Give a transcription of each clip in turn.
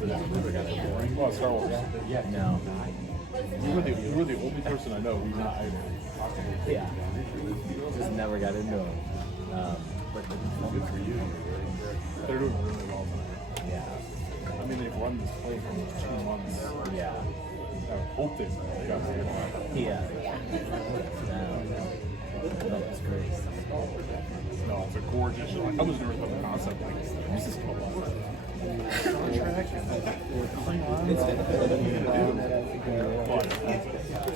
Oh, Star Wars. No. You were the only person I know who's not either. Yeah. Just never got into them. But good for you. They're doing really well now. Yeah. I mean, they've run this play for 2 months. Yeah. I hope they got it. Yeah. That's great. No, it's a gorgeous show. I was nervous about the concept. Like, who's this called? Contract?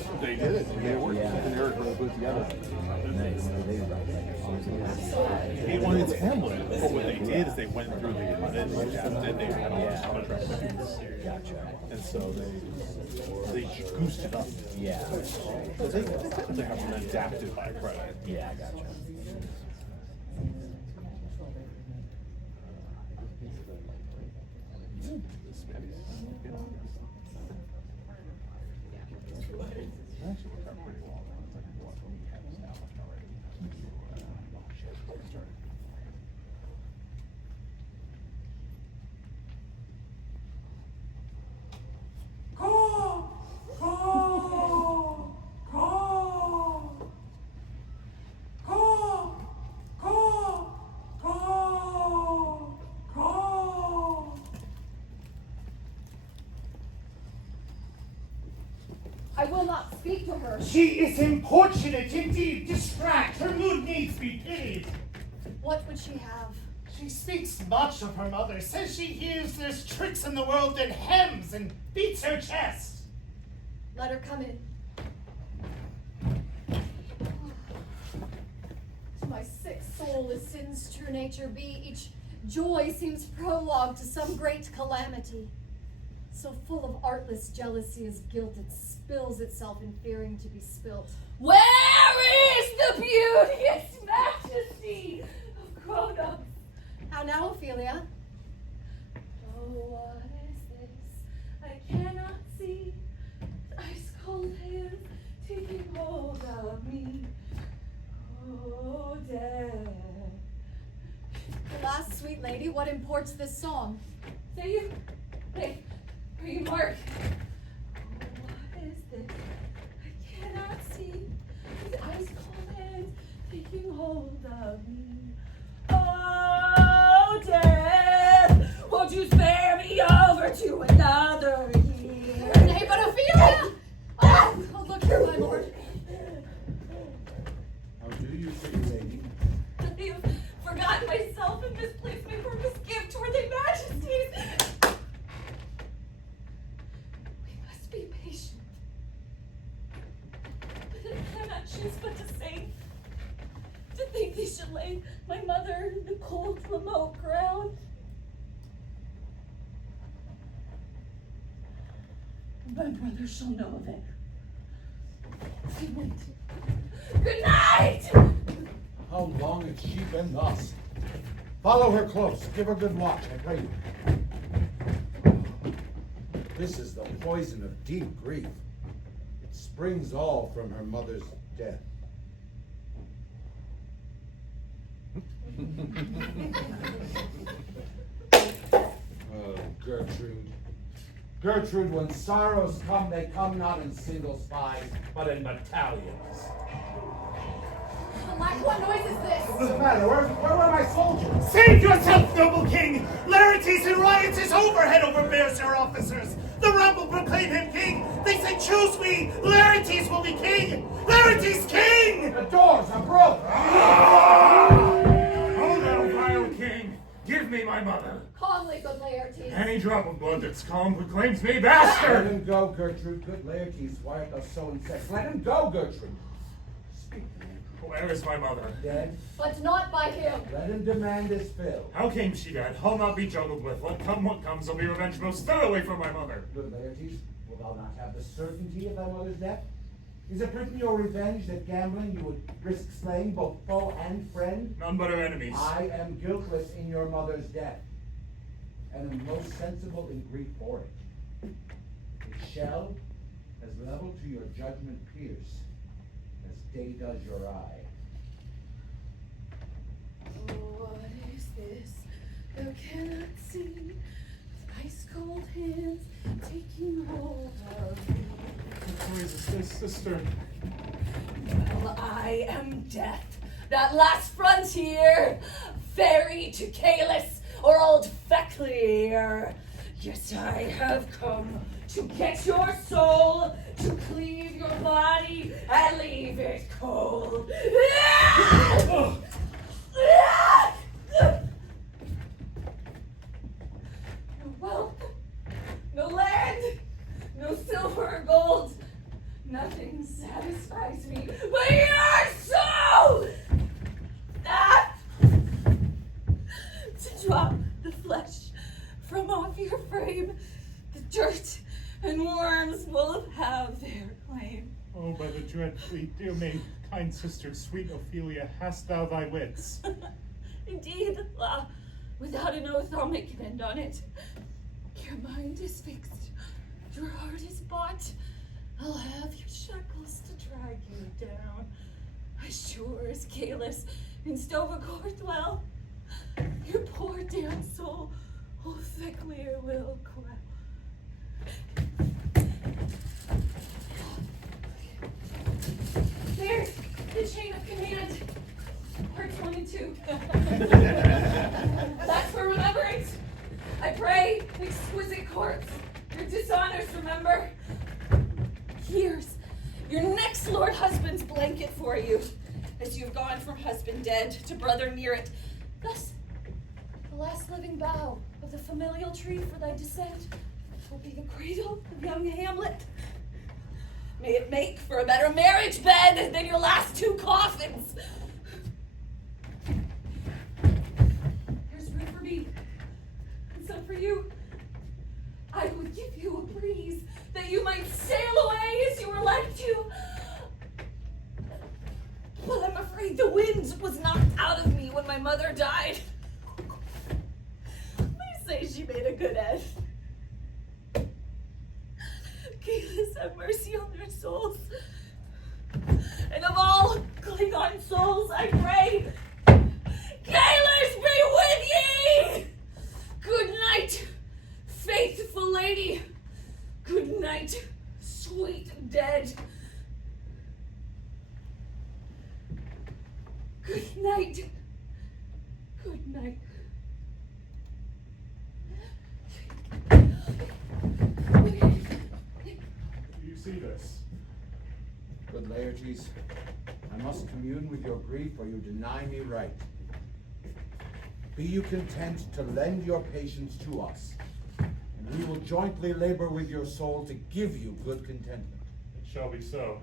But they did it. They worked. And Eric really put it together. Nice. It's Hamlet. But what they did is they went through the they had all this contract. Gotcha. And so they goosed it up. Yeah. They have been adapted by credit. Yeah, gotcha. I will not speak to her. She is importunate, indeed, distract. Her mood needs be pitied. What would she have? She speaks much of her mother, says she hears there's tricks in the world that hems and beats her chest. Let her come in. To my sick soul, as sin's true nature be, each joy seems prologue to some great calamity. So full of artless jealousy as guilt, it spills itself in fearing to be spilt. Where is the beauteous majesty of Qo'nos? How now, Ophelia? Oh, what is this? I cannot see. Ice cold hands taking hold of me. Oh, death. Alas, sweet lady, what imports this song? Say you. Hey, are you marked? Oh, what is this? I cannot see. His ice cold hands taking hold of me. Oh, death, won't you spare me over to another year? Nay, but Ophelia! Oh, look here, my lord. How do you say, lady? I've forgotten myself and misplaced my purpose gift toward their majesties. We must be patient. But I cannot choose but to say, to think they should lay my mother in the cold, remote ground. My brother shall know of it. Good night. Good night! How long has she been thus? Follow her close. Give her good watch, I pray you. This is the poison of deep grief. It springs all from her mother's death. Oh, Gertrude. Gertrude, when sorrows come, they come not in single spies, but in battalions. Alack, what noise is this? What's the matter? Where were my soldiers? Save yourself, noble king! Laertes and riotous overhead overbears your officers. The rabble proclaim him king. They say, choose me. Laertes will be king. Laertes king! The doors are broken. Oh, thou vile king, give me my mother. Calmly, good Laertes. Any drop of blood that's calm proclaims me Let bastard. him go, Gertrude. Good Laertes, why art thou so incensed? Let him go, Gertrude. Speak, man. Where is my mother? Dead? But not by him. Let him demand his fill. How came she dead? I'll not be juggled with. Let come what comes, I'll be revenged most thoroughly for my mother. Good Laertes, wilt thou not have the certainty of thy mother's death? Is it written your revenge that gambling you would risk slaying both foe and friend? None but her enemies. I am guiltless in your mother's death, and am most sensible in grief for it. It shall, as level to your judgment pierce, as day does your eye. Oh, what is this? Thou cannot see. Ice cold hands taking hold of me. What noise is this, sister? Well, I am death, that last frontier, ferry to Calus or old Feclear. Yes, I have come to get your soul, to cleave your body and leave it cold. No wealth, no land, no silver or gold. Nothing satisfies me but your soul! Ah! To drop the flesh from off your frame, the dirt and worms will have their claim. Oh, by the dread fleet, dear maid, kind sister, sweet Ophelia, hast thou thy wits? Indeed, without an oath I'll make an end on it. Your mind is fixed, your heart is bought. I'll have your shackles to drag you down. As sure as Calus in Stovacore dwell, your poor damned soul, old Feclear will quell. There's the chain of command. Part 22. That's for remembrance. I pray, exquisite corpse, your dishonors remember. Here's your next lord husband's blanket for you, as you've gone from husband dead to brother near it. Thus, The last living bough of the familial tree for thy descent will be the cradle of young Hamlet. may it make for a better marriage bed than your last two coffins. Here's room for me, and some for you. I would give you a breeze that you might sail away as you were like to. But I'm afraid the wind was knocked out of me when my mother died. They say she made a good end. Calus, have mercy on their souls. And of all Klingon souls, I pray, Calus be with ye! Good night, faithful lady. Good night, sweet dead. Good night. Good night. Do you see this? Good Laertes, I must commune with your grief, or you deny me right. Be you content to lend your patience to us, and we will jointly labor with your soul to give you good contentment. It shall be so.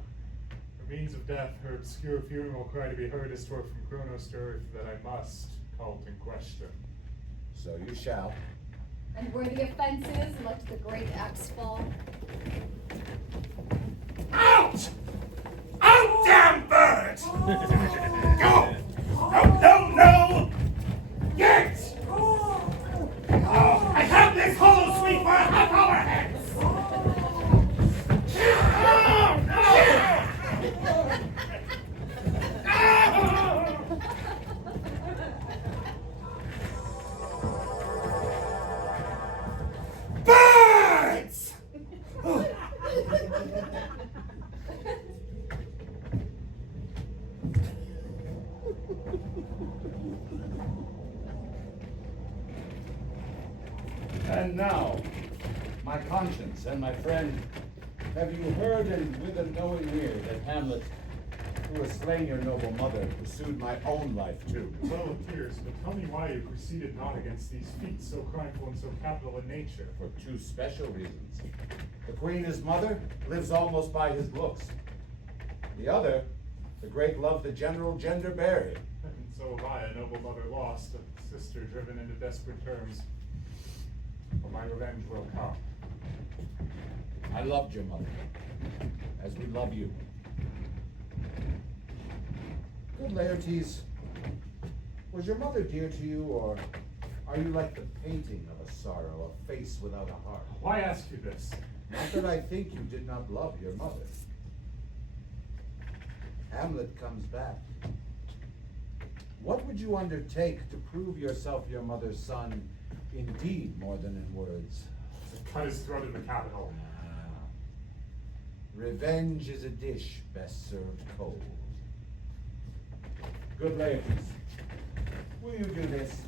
For means of death, her obscure funeral cry to be heard is toward from Qo'nos to earth that I must call in question. So you shall. And where the offense is, let the great axe fall. Out! Out, damn bird! Go! No, no, no! Get! Oh, I have this hollow sweep for a half hour hence! Birds! And now, my conscience and my friend, have you heard and with a knowing ear that Hamlet, who has slain your noble mother, pursued my own life too? Well, it appears, but tell me why you proceeded not against these feats so crimeful and so capital in nature. For two special reasons. The queen, his mother, lives almost by his looks. The other, the great love the general gender buried. And so have I, a noble mother lost, a sister driven into desperate terms. But my revenge will come. I loved your mother, as we love you. Good Laertes, was your mother dear to you, or are you like the painting of a sorrow, a face without a heart? Why ask you this? Not that I think you did not love your mother. Hamlet comes back. What would you undertake to prove yourself your mother's son Indeed, more than in words. To cut his throat in the capital. Revenge is a dish best served cold. Good Laertes, will you do this?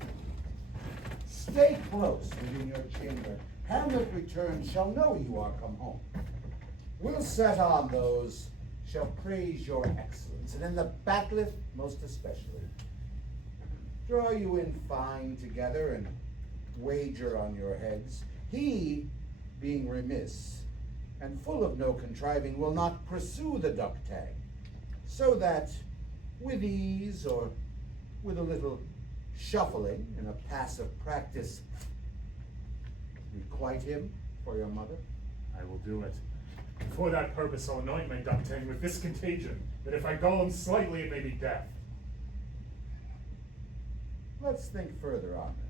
Stay close within your chamber. Hamlet returned shall know you are come home. We'll set on those shall praise your excellence, and in the battleth most especially. Draw you in fine together and wager on your heads. He, being remiss and full of no contriving, will not pursue the duck tag, so that with ease or with a little shuffling in a passive practice, requite him for your mother. I will do it. For that purpose, I'll anoint my duck tang with this contagion, that if I go on slightly, it may be death. Let's think further on this.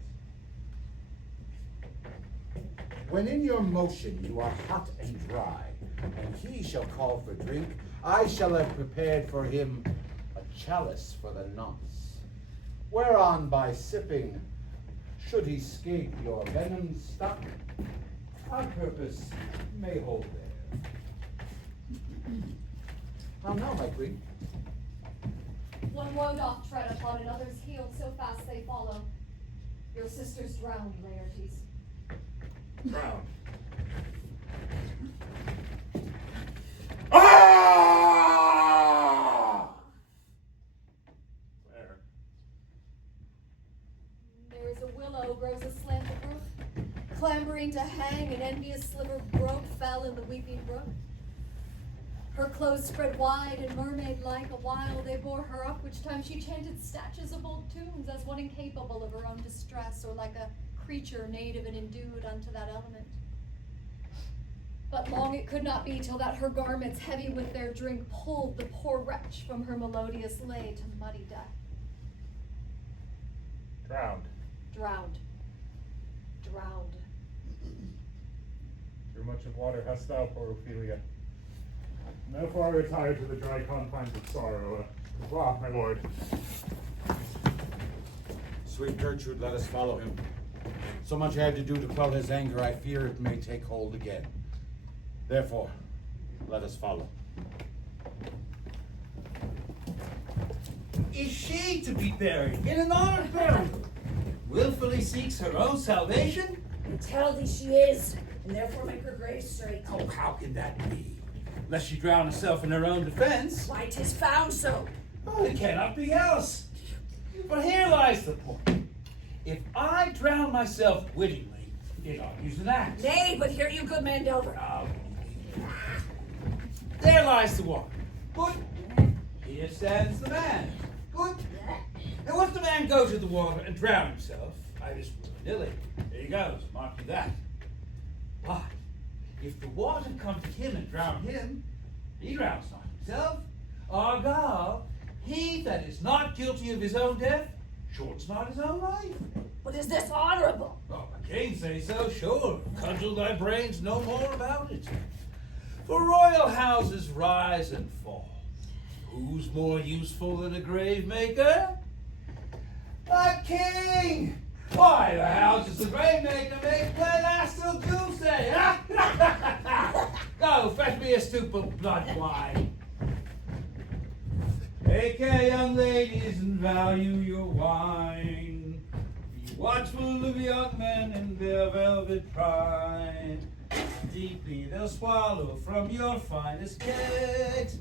When in your motion you are hot and dry, and he shall call for drink, I shall have prepared for him a chalice for the nonce, whereon by sipping, should he scape your venom stuck, our purpose may hold there. How now, my queen? One woe doth tread upon another's heel, so fast they follow. Your sister's drowned, Laertes. Drowned. Ah! There. There is a willow grows aslant the roof, clambering to hang, an envious sliver broke, fell in the weeping brook. Her clothes spread wide and mermaid-like, a while they bore her up, which time she chanted snatches of old tunes, as one incapable of her own distress, or like a creature native and endued unto that element. But long it could not be till that her garments, heavy with their drink, pulled the poor wretch from her melodious lay to muddy death. Drowned. Drowned. Drowned. Too much of water hast thou, poor Ophelia. Therefore I retire to the dry confines of sorrow. Au revoir, my lord. Sweet Gertrude, let us follow him. So much I had to do to quell his anger, I fear it may take hold again. Therefore, let us follow. Is she to be buried in an honored burial? Willfully seeks her own salvation? Tell thee she is, and therefore make her grave straight. Oh, how can that be? Lest she drown herself in her own defense. Why, 'tis found so. Oh, it cannot be else. But here lies the point. If I drown myself wittingly, it argues an act. Nay, but hear you, good man Delver. There lies the water. Good. Here stands the man. Good. Now, if the man go to the water and drown himself, I just willy-nilly. There he goes. Mark you that. But if the water come to him and drown him, he drowns not himself. Argal, he that is not guilty of his own death, shorts not his own life. But is this honorable? Oh, I can't say so, sure. Cudgel thy brains no more about it. For royal houses rise and fall. Who's more useful than a grave maker? A king! Why, the houses the grave maker make play last till Tuesday, huh? Go, fetch me a stoup of blood wine. Take care, young ladies, and value your wine. Be watchful of young men in their velvet pride. Deeply they'll swallow from your finest kegs.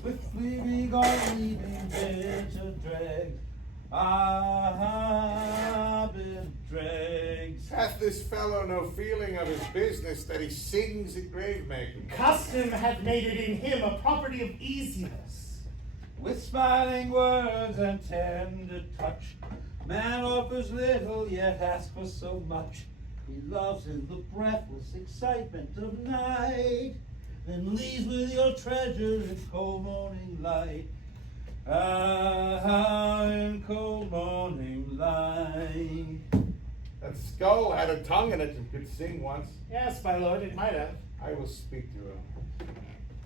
Swiftly be gone, leaving bitter dregs. Ah, bitter dregs. Hath this fellow no feeling of his business that he sings at grave making? Custom hath made it in him a property of easiness. With smiling words and tender touch, man offers little, yet asks for so much. He loves in the breathless excitement of night, then leaves with your treasure in cold morning light. Ah, in cold morning light. That skull had a tongue in it and could sing once. Yes, my lord, it might have. I will speak to him.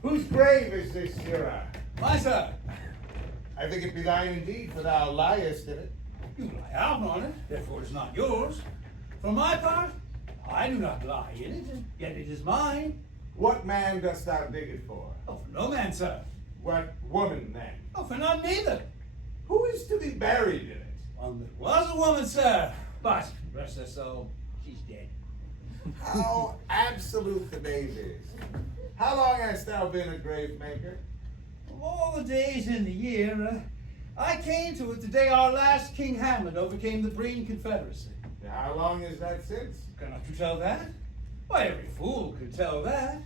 Whose grave is this, sirrah? My son, I think it be thine indeed, for thou liest in it. you lie out on it, therefore it is not yours. For my part, I do not lie in it, yet it is mine. What man dost thou dig it for? Oh, for no man, sir. What woman then? Oh, for none neither. Who is to be buried in it? There was a woman, sir, but, rest her soul, she's dead. How absolute the name is. How long hast thou been a grave maker? Of all the days in the year, I came to it the day our last King Hamlet overcame the Breen Confederacy. How long is that since? Cannot you tell that? Why, every fool could tell that.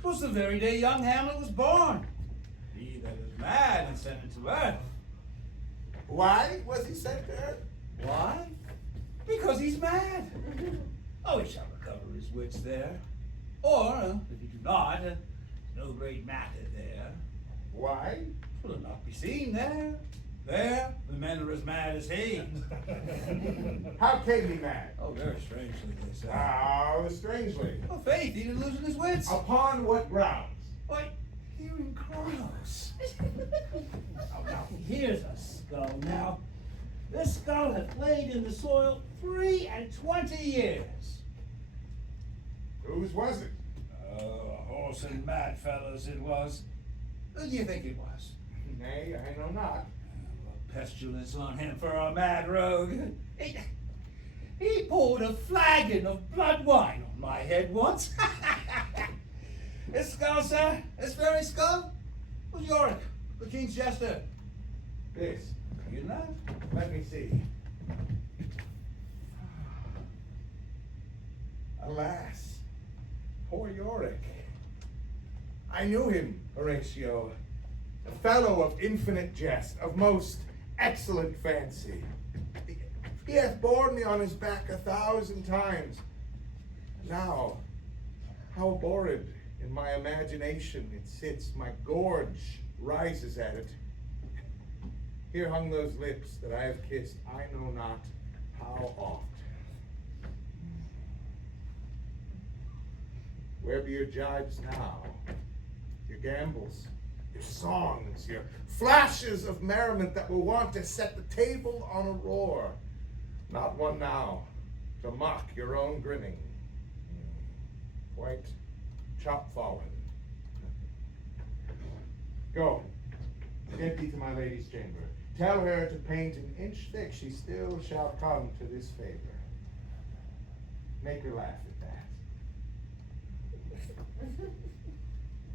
'Twas the very day young Hamlet was born. He that is mad and sent into earth. Why was he sent to earth? Why? Because he's mad. Oh, he shall recover his wits there. Or, if he do not, no great matter there. Why? Will it not be seen there? There, the men are as mad as he. How came he mad? Oh, very strangely, they say. How strangely. Oh, faith, he didn't lose his wits. Upon what grounds? Why, hearing Qo'nos. Now, here's a skull. Now, this skull hath laid in the soil 23 years. Whose was it? A horse and mad fellows it was. Who do you think it was? Nay, I know not. Pestilence on him for a mad rogue. He poured a flagon of blood wine on my head once. This skull, sir, this very skull, was Yorick, the king's jester. This. You know? Let me see. Alas, poor Yorick. I knew him, Horatio. A fellow of infinite jest, of most excellent fancy. He hath borne me on his back 1,000 times. Now, how abhorred in my imagination it sits, my gorge rises at it. Here hung those lips that I have kissed, I know not how oft. Where be your jibes now? Your gambols, your songs, your flashes of merriment that will want to set the table on a roar. Not one now to mock your own grinning. Quite chop-fallen. Go, get thee to my lady's chamber. Tell her to paint an inch thick, she still shall come to this favor. Make her laugh at that.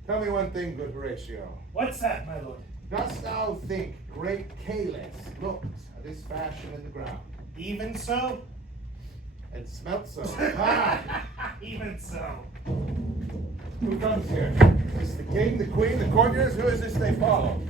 Tell me one thing, good Horatio. What's that, my lord? Dost thou think great Caelus looked of this fashion in the ground? Even so? And smelt so? Even so. Who comes here? Is this the king, the queen, the courtiers? Who is this they follow?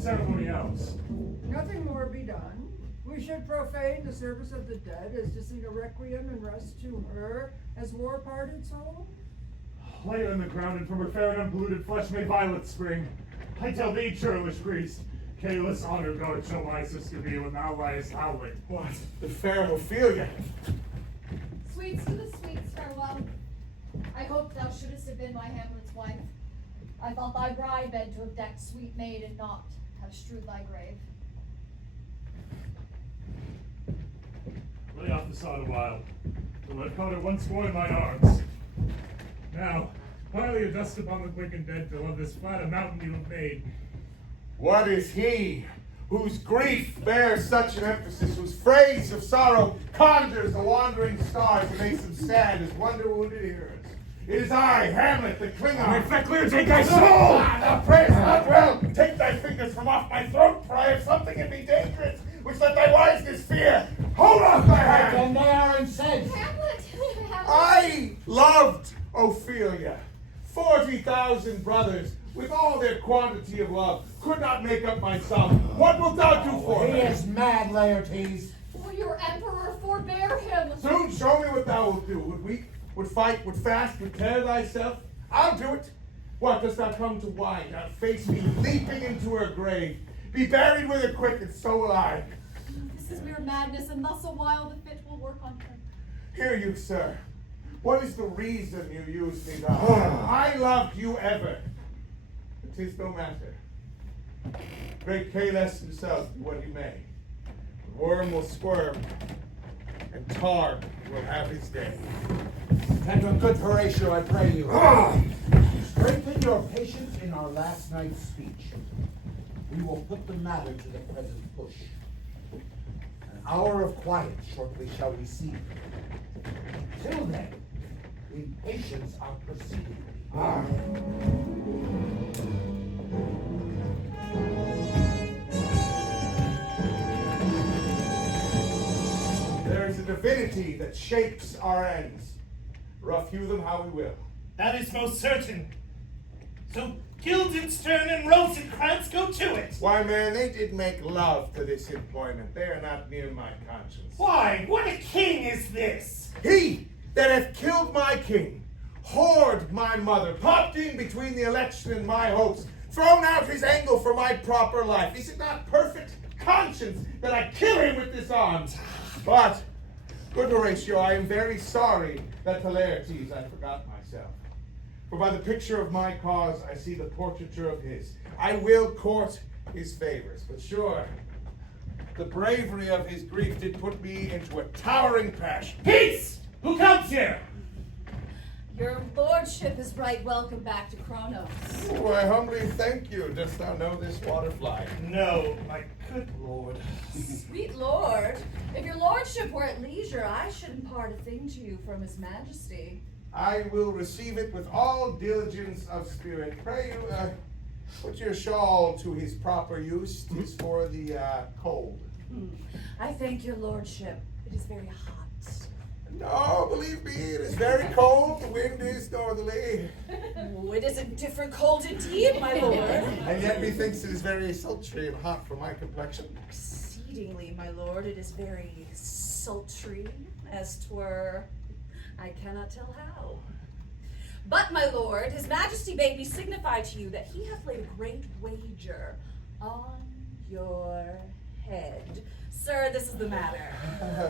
Ceremony else. Nothing more be done. We should profane the service of the dead as to sing a requiem and rest to her as war-parted soul. Lay her in the ground, and from her fair and unpolluted flesh may violets spring. I tell thee, churlish priest, Caelus honor God shall my sister be when thou liest howling. What? The fair Ophelia. Sweets to the sweets, farewell. I hoped thou shouldst have been my Hamlet's wife. I thought thy bride bed to have decked sweet maid and not have strewed thy grave. Lay off the sod a while, till I've caught her once more in mine arms. Now, pile your dust upon the quick and dead till of this flat a mountain you have made. What is he whose grief bears such an emphasis, whose phrase of sorrow conjures the wandering stars and makes them sad as wonder-wounded hearers? It is I, Hamlet, the Klingon. Feclear, take thy soul! Thou prayest not well. Take thy fingers from off my throat, for I have something in me dangerous, which let thy wiseness fear. Hold off thy hand! And they are incensed. Hamlet! I loved Ophelia. 40,000 brothers, with all their quantity of love, could not make up my sum. What wilt thou do for He me? is mad, Laertes. For your emperor, forbear him! Soon show me what thou wilt do. Would weep, would fight, would fast, would tear thyself? I'll do it. What, dost thou come to whine, face me leaping into her grave? Be buried with her quick, and so will I. This is mere madness, and thus a while the fit will work on her. Hear you, sir. What is the reason you used me thus? I loved you ever. But 'tis no matter. Great Keath himself do what he may. The worm will squirm, and Tar will have his day. And good Horatio, I pray you. Strengthen your patience in our last night's speech. We will put the matter to the present push. An hour of quiet shortly shall we see. Till then, in patience our proceeding. There is a divinity that shapes our ends. Rough hew them how we will. That is most certain. So Guildenstern and Rosencrantz go to it. Why, man, they did make love to this employment. They are not near my conscience. Why, what a king is this? He that hath killed my king, whored my mother, popped in between the election and my hopes, thrown out his angle for my proper life. Is it not perfect conscience that I kill him with this arms? But, good Horatio, I am very sorry that to Laertes I forgot myself. For by the picture of my cause I see the portraiture of his. I will court his favors, but sure, the bravery of his grief did put me into a towering passion. Peace! Who comes here? Your lordship is right welcome back to Qo'nos. Oh, I humbly thank you. Dost thou know this waterfly? No, my good lord. Sweet lord, if your lordship were at leisure, I should impart a thing to you from his majesty. I will receive it with all diligence of spirit. Pray you, put your shawl to his proper use. 'Tis for the cold. I thank your lordship. It is very hot. No, believe me, it is very cold. The wind is northerly. Oh, it is a different cold indeed, my lord. And yet methinks it is very sultry and hot for my complexion. Exceedingly, my lord. It is very sultry, as 'twere. I cannot tell how. But, my lord, his majesty bade me signify to you that he hath laid a great wager on your head. Sir, this is the matter.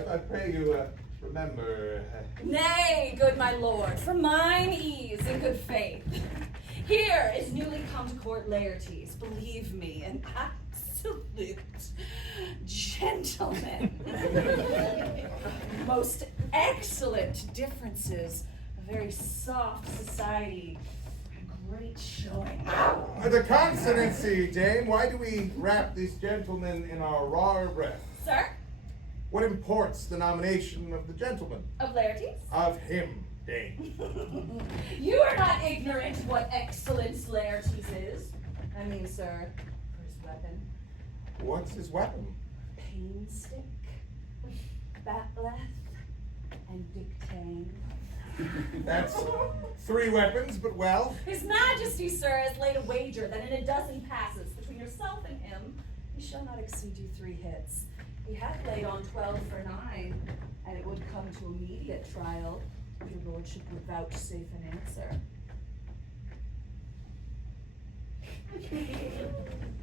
I pray you, remember. Nay, good my lord, for mine ease and good faith. Here is newly come to court Laertes, believe me, an absolute gentleman. Most excellent differences, a very soft society, great showing. The consonancy, dame. Why do we wrap this gentleman in our raw breath? Sir? What imports the nomination of the gentleman? Of Laertes? Of him, dame. You are not ignorant what excellence Laertes is. I mean, sir, for his weapon. What's his weapon? Pain stick, batleth, and dictane. That's 3 weapons, but well. His majesty, sir, has laid a wager that in a dozen passes between yourself and him, he shall not exceed you 3 hits. He hath laid on 12 for 9, and it would come to immediate trial if your lordship would vouchsafe an answer.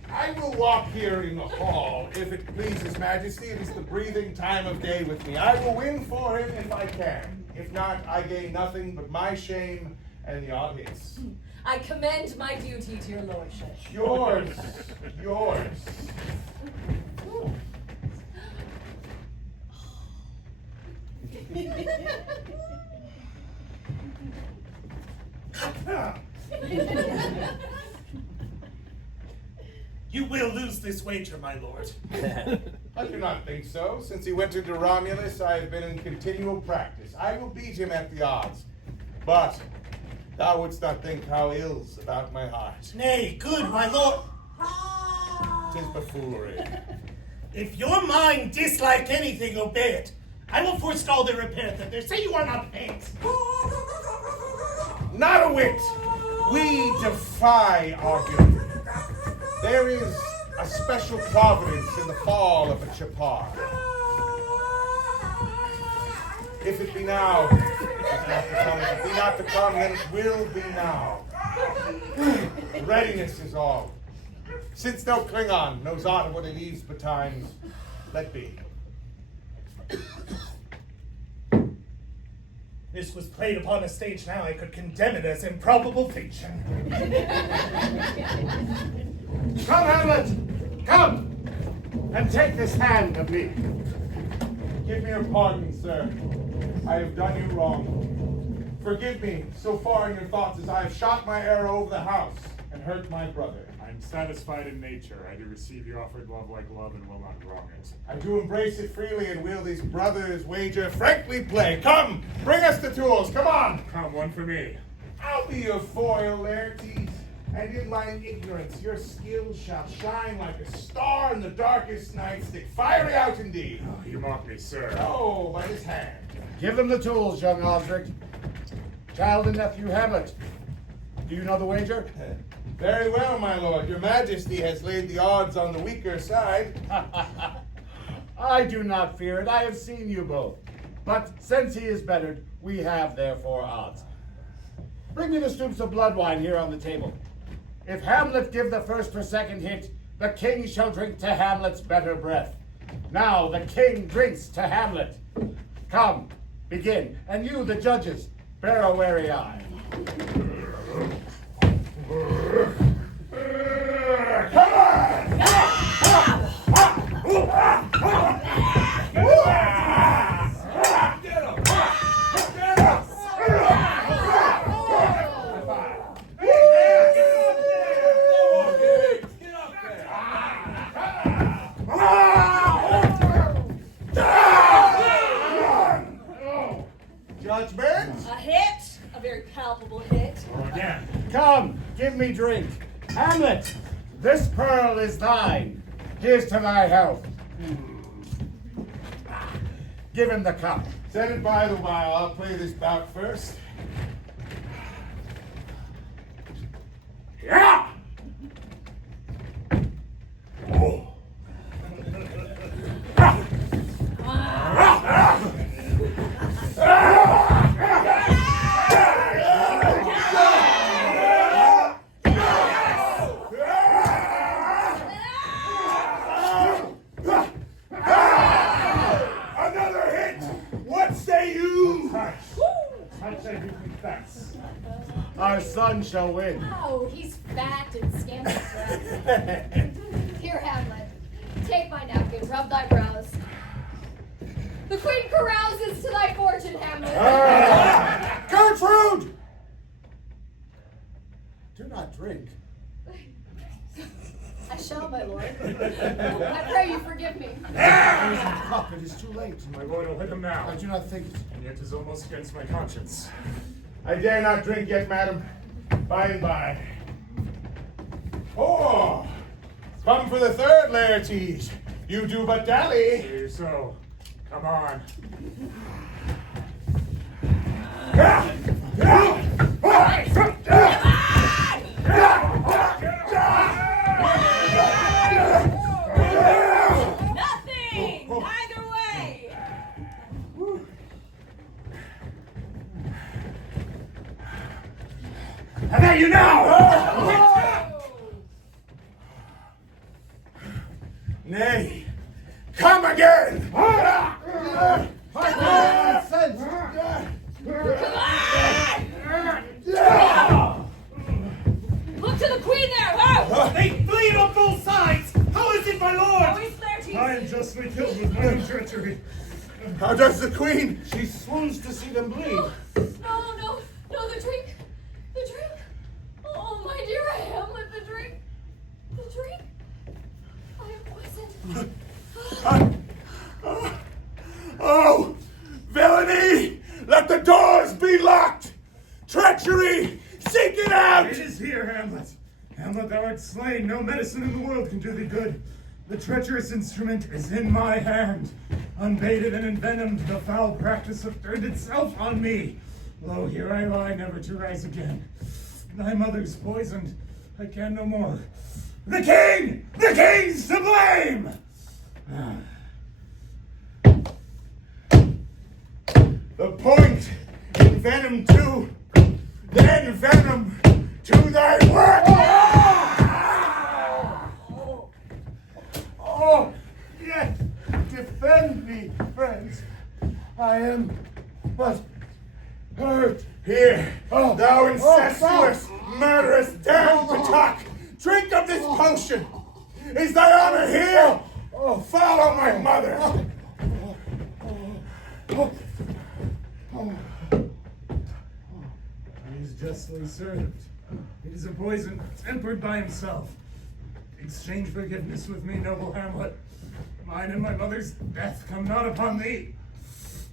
I will walk here in the hall, if it please his majesty. It is the breathing time of day with me. I will win for him if I can. If not, I gain nothing but my shame and the audience. I commend my duty to your lordship. Yours. Yours. You will lose this wager, my lord. I do not think so. Since he went into Romulus, I have been in continual practice. I will beat him at the odds. But thou wouldst not think how ill's about my heart. Nay, good, my lord. 'Tis buffoonery. If your mind dislike anything, obey it. I will forestall the repair that there. Say you are not paid. Not a whit. We defy argument. There is a special providence in the fall of a chapar. If it be now, it is not to come. If it be not to come, then it will be now. Readiness is all. Since no Klingon knows aught of what it is betimes, let be. This was played upon a stage now. I could condemn it as improbable fiction. Come, Hamlet! Come! And take this hand of me. Give me your pardon, sir. I have done you wrong. Forgive me so far in your thoughts as I have shot my arrow over the house and hurt my brother. I'm satisfied in nature. I do receive your offered love like love and will not wrong it. I do embrace it freely and will these brothers wager frankly play. Come, bring us the tools, come on! Come, one for me. I'll be your foil, Laertes, and in mine ignorance your skill shall shine like a star in the darkest night, stick fiery out indeed. Oh, you mock me, sir. Oh, by his hand. Give them the tools, young Osric. Child and nephew Hamlet. Do you know the wager? Very well, my lord. Your majesty has laid the odds on the weaker side. I do not fear it. I have seen you both. But since he is bettered, we have therefore odds. Bring me the stoops of blood wine here on the table. If Hamlet give the first or second hit, the king shall drink to Hamlet's better breath. Now the king drinks to Hamlet. Come, begin. And you, the judges, bear a wary eye. Come on! Get him! Get him! Judgment? A hit, a very palpable hit. Again. Come, give me drink. Hamlet, this pearl is thine. Here's to thy health. Give him the cup. Set it by the while. I'll play this bout first. Yeah! Oh. Another hit! What say you? Much I do confess. Our son shall win. Oh, he's fat and scandalous. Here, Hamlet, take my napkin, rub thy brows. The queen carouses to thy fortune, Hamlet. Gertrude! Do not drink. I shall, my lord. I pray you forgive me. Cup, it is too late. My lord will hit him now. I do not think it. And yet 'tis almost against my conscience. I dare not drink yet, madam. By and by. Oh! Come for the third, Laertes. You do but dally. Here so. Come on. Nothing! Either way! How about you now? Nay, come again! Look to the queen there! Whoa! They flee on both sides! How is it, my lord? How is Laertes? I am justly killed with my own treachery. How does the queen? She swoons to see them bleed. No, the drink. The drink. Oh, my dear Hamlet, the drink. The drink. I am poisoned. Oh, villainy! Let the doors be locked! Treachery! Seek it out! It is here, Hamlet. Hamlet, thou art slain. No medicine in the world can do thee good. The treacherous instrument is in my hand. Unbaited and envenomed, the foul practice hath turned itself on me. Lo, here I lie, never to rise again. Thy mother's poisoned. I can no more. The king! The king's to blame! The point in venom too, then venom to thy work! Oh, yes, defend me, friends. I am but hurt. Here, thou incestuous, murderous, damned Patak, drink of this potion. Is thy honor here? Follow my mother. He is justly served. It is a poison tempered by himself. Exchange forgiveness with me, noble Hamlet. Mine and my mother's death come not upon thee,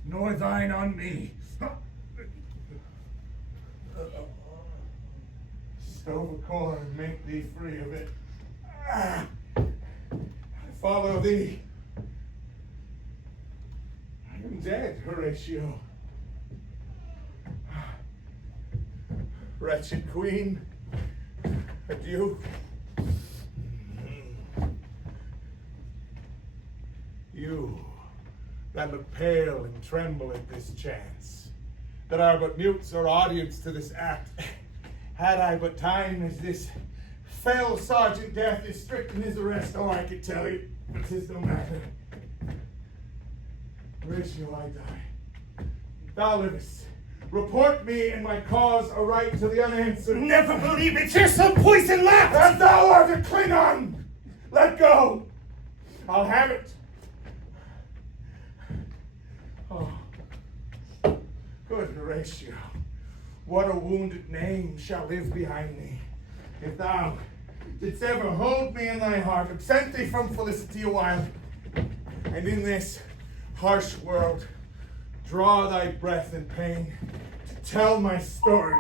nor thine on me. Stove a corn, make thee free of it. I follow thee. I am dead, Horatio. Wretched queen, adieu. You that look pale and tremble at this chance, that are but mutes or audience to this act, had I but time as this fell Sergeant Death is strict in his arrest, I could tell you, but 'tis no matter. Horatio, I die. Thou livest. Report me and my cause aright to the unanswered. Never believe it! Here's some poison left! And thou art a Klingon! Let go! I'll have it. Oh, good Horatio. What a wounded name shall live behind thee. If thou didst ever hold me in thy heart, absent thee from felicity a while, and in this harsh world draw thy breath in pain to tell my story.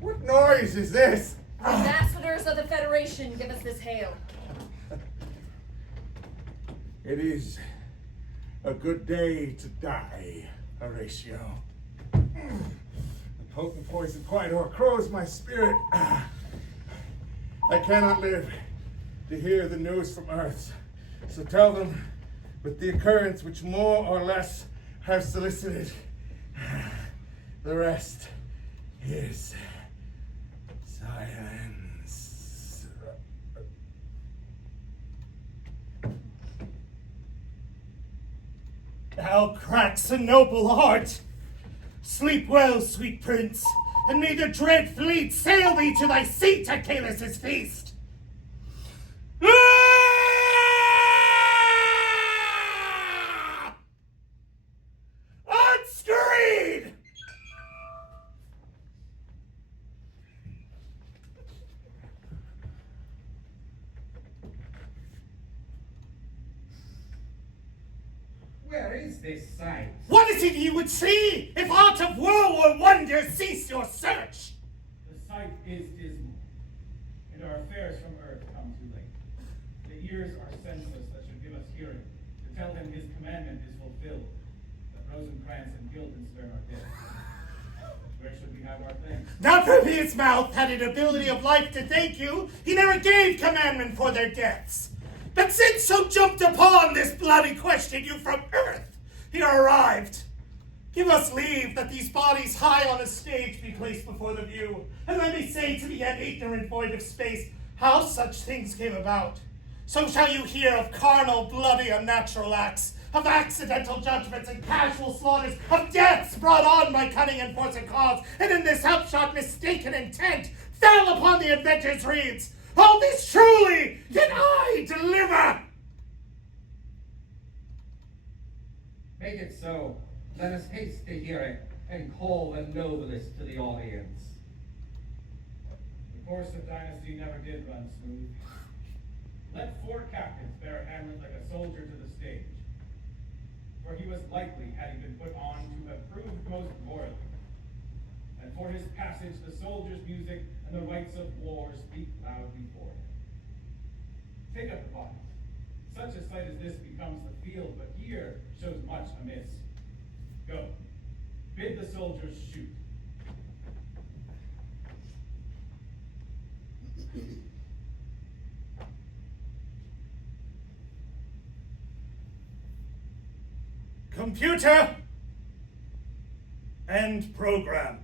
What noise is this? Ambassadors of the Federation give us this hail. It is a good day to die, Horatio. The potent poison quite o'ercrows my spirit. I cannot live to hear the news from Earth, so tell them with the occurrence which more or less have solicited. The rest is silence. Thou cracks a noble heart. Sleep well, sweet prince, and may the dread fleet sail thee to thy seat at Caelus's feast. On screen! Where is this sight? What is it ye would see, if aught of woe or wonder cease your search? The sight is dismal, and our affairs from earth come too late. The ears are senseless that should give us hearing, to tell him his commandment is fulfilled, that Rosencrantz and Guildenstern are dead. Where should we have our thanks? Not from his mouth had it ability of life to thank you. He never gave commandment for their deaths. But since so jumped upon this bloody question you from earth here arrived, give us leave that these bodies high on a stage be placed before the view, and let me say to the yet ignorant void of space how such things came about. So shall you hear of carnal, bloody, unnatural acts, of accidental judgments and casual slaughters, of deaths brought on by cunning and force and cause, and in this upshot mistaken intent fell upon the inventor's reeds. All this truly can I deliver. Make it so. Let us haste to hear it, and call the noblest to the audience. The course of dynasty never did run smooth. Let 4 captains bear Hamlet like a soldier to the stage. For he was likely, had he been put on, to have proved most royally. And for his passage the soldiers' music and the rites of war speak loud before him. Take up the bodies. Such a sight as this becomes the field, but here shows much amiss. Go, bid the soldiers shoot. Computer, end program.